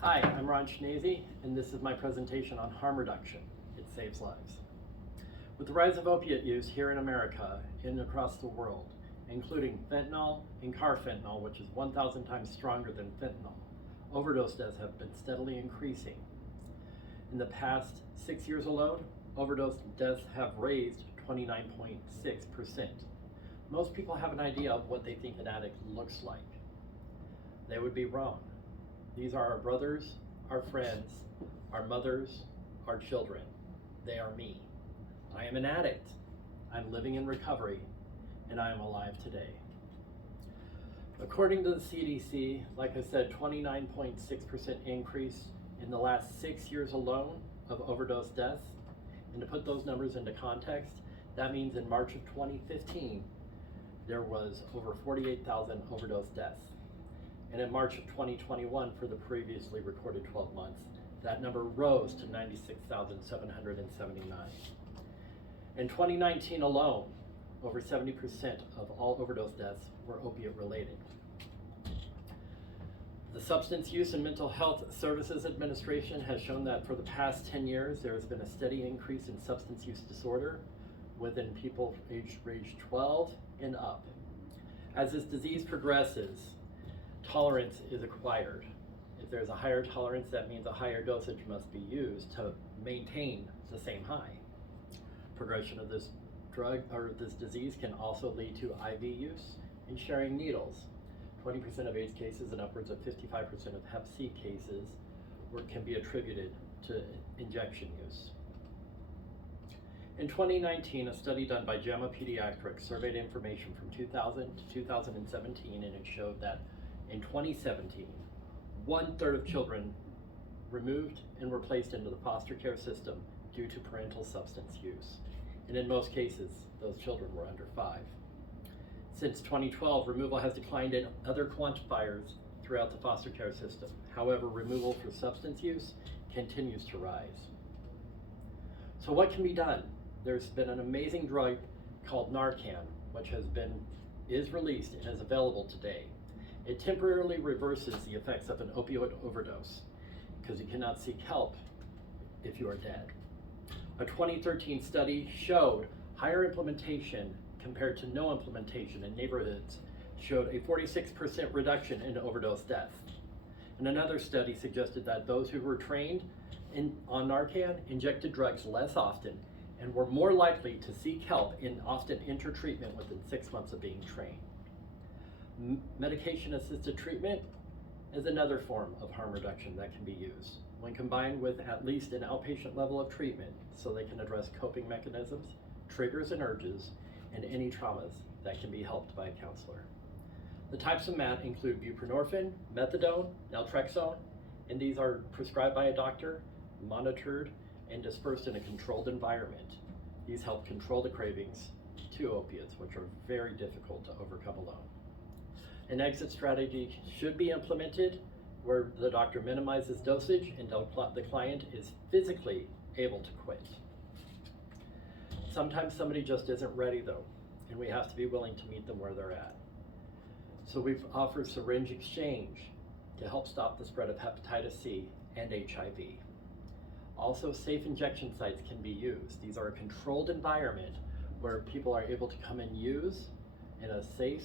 Hi, I'm Ron Schnese, and this is my presentation on harm reduction. It saves lives. With the rise of opiate use here in America and across the world, including fentanyl and carfentanil, which is 1,000 times stronger than fentanyl, overdose deaths have been steadily increasing. In the past 6 years alone, overdose deaths have raised 29.6%. Most people have an idea of what they think an addict looks like. They would be wrong. These are our brothers, our friends, our mothers, our children. They are me. I am an addict. I'm living in recovery, and I am alive today. According to the CDC, like I said, 29.6% increase in the last 6 years alone of overdose deaths. And to put those numbers into context, that means in March of 2015, there was over 48,000 overdose deaths. And in March of 2021, for the previously recorded 12 months, that number rose to 96,779. In 2019 alone, over 70% of all overdose deaths were opiate related. The Substance Use and Mental Health Services Administration has shown that for the past 10 years, there has been a steady increase in substance use disorder within people aged 12 and up. As this disease progresses, tolerance is acquired. If there's a higher tolerance, that means a higher dosage must be used to maintain the same high. Progression of this drug or this disease can also lead to IV use and sharing needles. 20% of AIDS cases and upwards of 55% of Hep C cases can be attributed to injection use. In 2019, a study done by JAMA Pediatrics surveyed information from 2000 to 2017, and it showed that in 2017, 1/3 of children removed and were placed into the foster care system due to parental substance use. And in most cases, those children were under 5. Since 2012, removal has declined in other quantifiers throughout the foster care system. However, removal for substance use continues to rise. So what can be done? There's been an amazing drug called Narcan, which is released and is available today. It temporarily reverses the effects of an opioid overdose because you cannot seek help if you are dead. A 2013 study showed higher implementation compared to no implementation in neighborhoods showed a 46% reduction in overdose deaths. And another study suggested that those who were trained on Narcan injected drugs less often and were more likely to seek help and often enter treatment within 6 months of being trained. Medication-assisted treatment is another form of harm reduction that can be used when combined with at least an outpatient level of treatment so they can address coping mechanisms, triggers and urges, and any traumas that can be helped by a counselor. The types of MAT include buprenorphine, methadone, naltrexone, and these are prescribed by a doctor, monitored, and dispersed in a controlled environment. These help control the cravings to opiates, which are very difficult to overcome alone. An exit strategy should be implemented where the doctor minimizes dosage and the client is physically able to quit. Sometimes somebody just isn't ready though, and we have to be willing to meet them where they're at. So we've offered syringe exchange to help stop the spread of hepatitis C and HIV. Also, safe injection sites can be used. These are a controlled environment where people are able to come and use in a safe,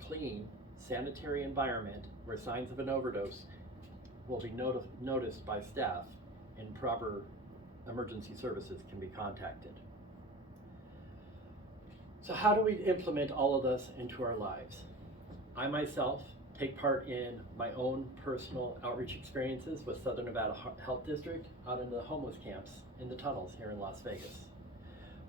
clean, sanitary environment where signs of an overdose will be noticed by staff and proper emergency services can be contacted. So how do we implement all of this into our lives? I myself take part in my own personal outreach experiences with Southern Nevada Health District out in the homeless camps in the tunnels here in Las Vegas.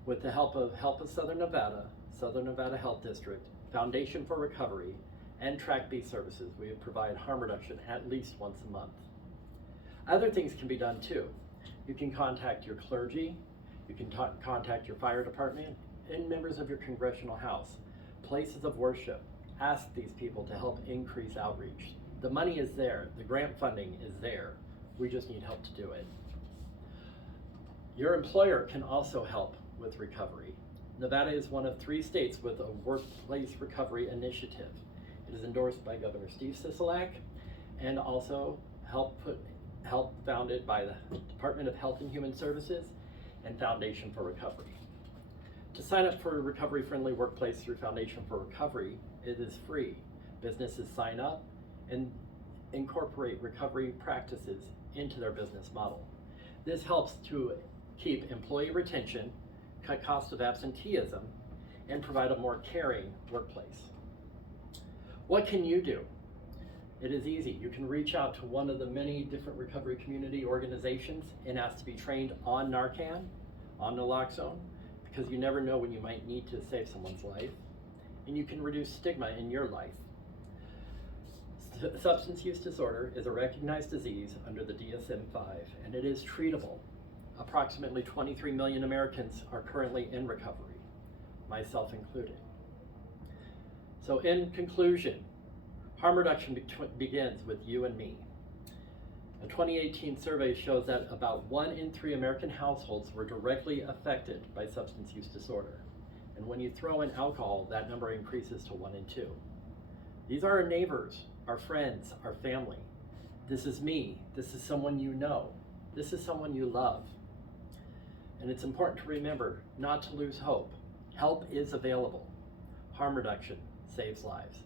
With the help of Southern Nevada Health District, Foundation for Recovery, and Track B services, we provide harm reduction at least once a month. Other things can be done too. You can contact your clergy, you can contact your fire department, and members of your congressional house, places of worship. Ask these people to help increase outreach. The money is there, the grant funding is there. We just need help to do it. Your employer can also help with recovery. Nevada is one of 3 states with a workplace recovery initiative. It is endorsed by Governor Steve Sisolak and also help founded by the Department of Health and Human Services and Foundation for Recovery. To sign up for a recovery-friendly workplace through Foundation for Recovery, it is free. Businesses sign up and incorporate recovery practices into their business model. This helps to keep employee retention, cut costs of absenteeism, and provide a more caring workplace. What can you do? It is easy. You can reach out to one of the many different recovery community organizations and ask to be trained on Narcan, on Naloxone, because you never know when you might need to save someone's life, and you can reduce stigma in your life. Substance use disorder is a recognized disease under the DSM-5, and it is treatable. Approximately 23 million Americans are currently in recovery, myself included. So in conclusion, harm reduction begins with you and me. A 2018 survey shows that about 1 in 3 American households were directly affected by substance use disorder. And when you throw in alcohol, that number increases to 1 in 2. These are our neighbors, our friends, our family. This is me. This is someone you know. This is someone you love. And it's important to remember not to lose hope. Help is available. Harm reduction saves lives.